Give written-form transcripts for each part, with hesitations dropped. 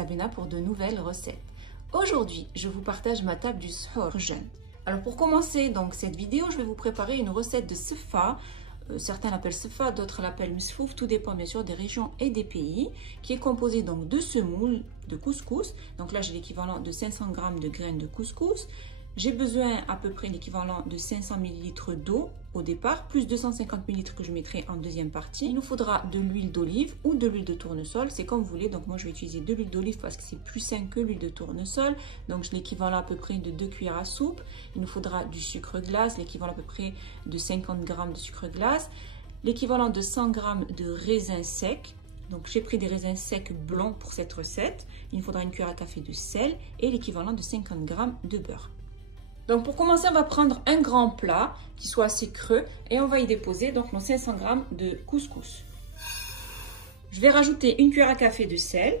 Zabina pour de nouvelles recettes. Aujourd'hui, je vous partage ma table du sahur jeune. Alors pour commencer donc cette vidéo, je vais vous préparer une recette de sefa. Certains l'appellent sefa, d'autres l'appellent misfouf, tout dépend bien sûr des régions et des pays, qui est composé donc de semoule de couscous. Donc là j'ai l'équivalent de 500 g de graines de couscous. J'ai besoin à peu près l'équivalent de 500 ml d'eau au départ, plus 250 ml que je mettrai en deuxième partie. Il nous faudra de l'huile d'olive ou de l'huile de tournesol, c'est comme vous voulez. Donc moi je vais utiliser de l'huile d'olive parce que c'est plus sain que l'huile de tournesol. Donc j'ai l'équivalent à peu près de 2 cuillères à soupe. Il nous faudra du sucre glace, l'équivalent à peu près de 50 g de sucre glace. L'équivalent de 100 g de raisins secs. Donc j'ai pris des raisins secs blancs pour cette recette. Il nous faudra une cuillère à café de sel et l'équivalent de 50 g de beurre. Donc pour commencer, on va prendre un grand plat qui soit assez creux et on va y déposer donc nos 500 g de couscous. Je vais rajouter une cuillère à café de sel.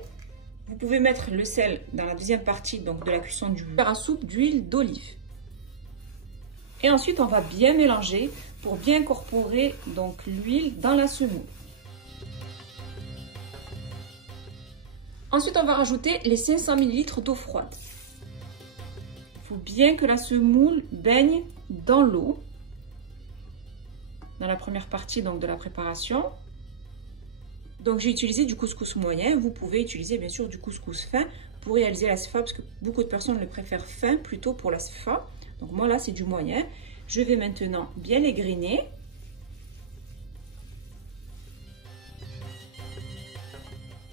Vous pouvez mettre le sel dans la deuxième partie donc de la cuisson du cuillère à soupe d'huile d'olive. Et ensuite, on va bien mélanger pour bien incorporer donc l'huile dans la semoule. Ensuite, on va rajouter les 500 ml d'eau froide. Il faut bien que la semoule baigne dans l'eau, dans la première partie donc de la préparation. Donc j'ai utilisé du couscous moyen, vous pouvez utiliser bien sûr du couscous fin pour réaliser la sefa, parce que beaucoup de personnes le préfèrent fin plutôt pour la sefa. Donc moi là c'est du moyen. Je vais maintenant bien égrainer.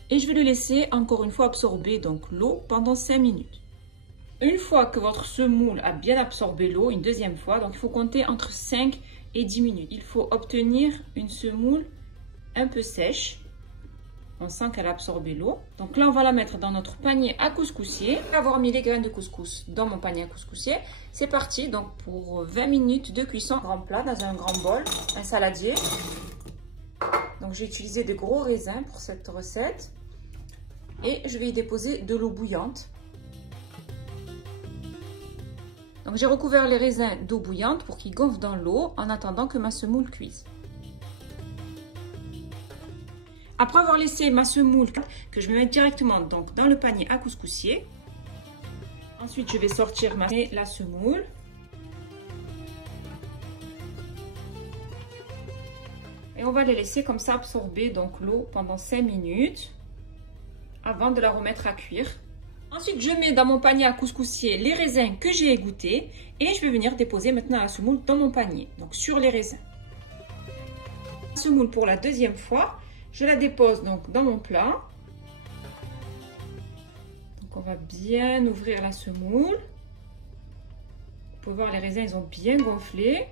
Et je vais le laisser encore une fois absorber donc l'eau pendant 5 minutes. Une fois que votre semoule a bien absorbé l'eau, une deuxième fois, donc il faut compter entre 5 et 10 minutes. Il faut obtenir une semoule un peu sèche. On sent qu'elle a absorbé l'eau. Donc là, on va la mettre dans notre panier à couscoussier. Après avoir mis les graines de couscous dans mon panier à couscoussier, c'est parti donc pour 20 minutes de cuisson. Grand plat dans un grand bol, un saladier. Donc j'ai utilisé de gros raisins pour cette recette. Et je vais y déposer de l'eau bouillante. Donc j'ai recouvert les raisins d'eau bouillante pour qu'ils gonflent dans l'eau en attendant que ma semoule cuise. Après avoir laissé ma semoule, que je vais mettre directement donc dans le panier à couscoussier. Ensuite je vais sortir la semoule. Et on va les laisser comme ça absorber donc l'eau pendant 5 minutes avant de la remettre à cuire. Ensuite, je mets dans mon panier à couscoussier les raisins que j'ai égouttés et je vais venir déposer maintenant la semoule dans mon panier, donc sur les raisins. La semoule pour la deuxième fois, je la dépose donc dans mon plat. Donc on va bien ouvrir la semoule. Vous pouvez voir les raisins, ils ont bien gonflé.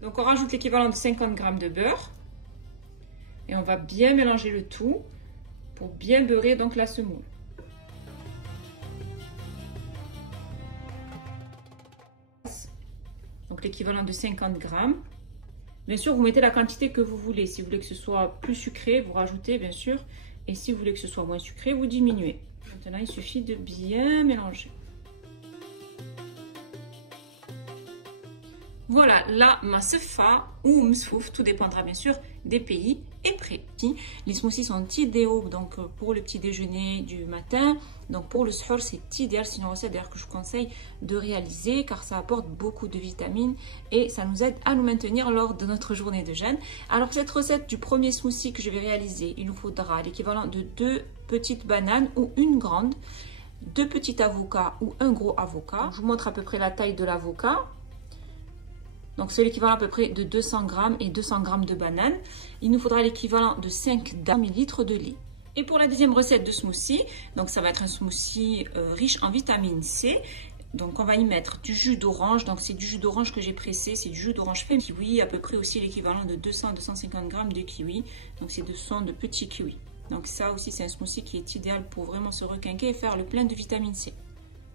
Donc on rajoute l'équivalent de 50 g de beurre et on va bien mélanger le tout pour bien beurrer donc la semoule. Donc l'équivalent de 50 g. Bien sûr, vous mettez la quantité que vous voulez. Si vous voulez que ce soit plus sucré, vous rajoutez bien sûr. Et si vous voulez que ce soit moins sucré, vous diminuez. Maintenant, il suffit de bien mélanger. Voilà, là, ma sefa ou misfouf, tout dépendra bien sûr des pays, est prêt. Les smoothies sont idéaux donc pour le petit déjeuner du matin. Donc pour le sahur, c'est idéal. C'est une recette d'ailleurs que je vous conseille de réaliser car ça apporte beaucoup de vitamines et ça nous aide à nous maintenir lors de notre journée de jeûne. Alors cette recette du premier smoothie que je vais réaliser, il nous faudra l'équivalent de 2 petites bananes ou une grande, 2 petits avocats ou un gros avocat. Donc, je vous montre à peu près la taille de l'avocat. Donc c'est l'équivalent à peu près de 200 g et 200 g de bananes. Il nous faudra l'équivalent de 5 ml de lait. Et pour la deuxième recette de smoothie, donc ça va être un smoothie riche en vitamine C. Donc on va y mettre du jus d'orange. Donc c'est du jus d'orange que j'ai pressé, c'est du jus d'orange fait. Kiwi, à peu près aussi l'équivalent de 200-250 g de kiwi. Donc c'est de petits kiwis. Donc ça aussi c'est un smoothie qui est idéal pour vraiment se requinquer et faire le plein de vitamine C.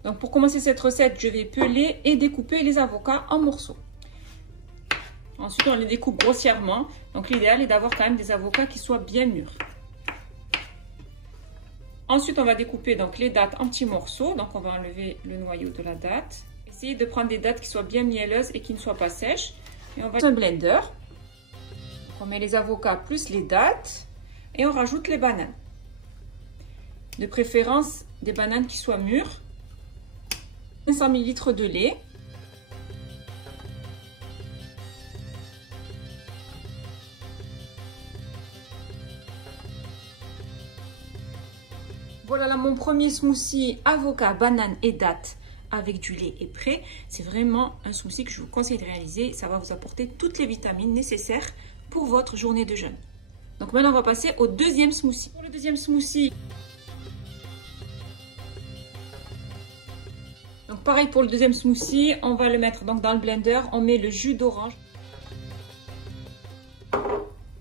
Donc pour commencer cette recette, je vais peler et découper les avocats en morceaux. Ensuite, on les découpe grossièrement. Donc, l'idéal est d'avoir quand même des avocats qui soient bien mûrs. Ensuite, on va découper donc les dattes en petits morceaux. Donc, on va enlever le noyau de la date. Essayez de prendre des dattes qui soient bien mielleuses et qui ne soient pas sèches. Et on va dans un blender. On met les avocats plus les dattes et on rajoute les bananes. De préférence, des bananes qui soient mûres. 500 ml de lait. Voilà là, mon premier smoothie avocat, banane et date avec du lait est prêt. C'est vraiment un smoothie que je vous conseille de réaliser. Ça va vous apporter toutes les vitamines nécessaires pour votre journée de jeûne. Donc maintenant, on va passer au deuxième smoothie. Pour le deuxième smoothie, donc pareil pour le deuxième smoothie, on va le mettre donc dans le blender. On met le jus d'orange.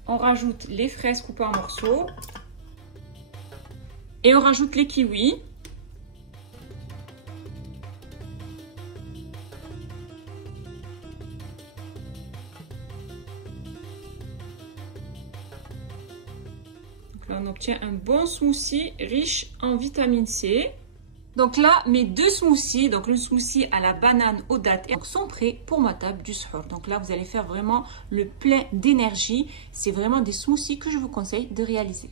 On rajoute les fraises coupées en morceaux. Et on rajoute les kiwis. Donc là, on obtient un bon smoothie riche en vitamine C. Donc là, mes deux smoothies, donc le smoothie à la banane aux dattes, sont prêts pour ma table du suhoor. Donc là, vous allez faire vraiment le plein d'énergie. C'est vraiment des smoothies que je vous conseille de réaliser.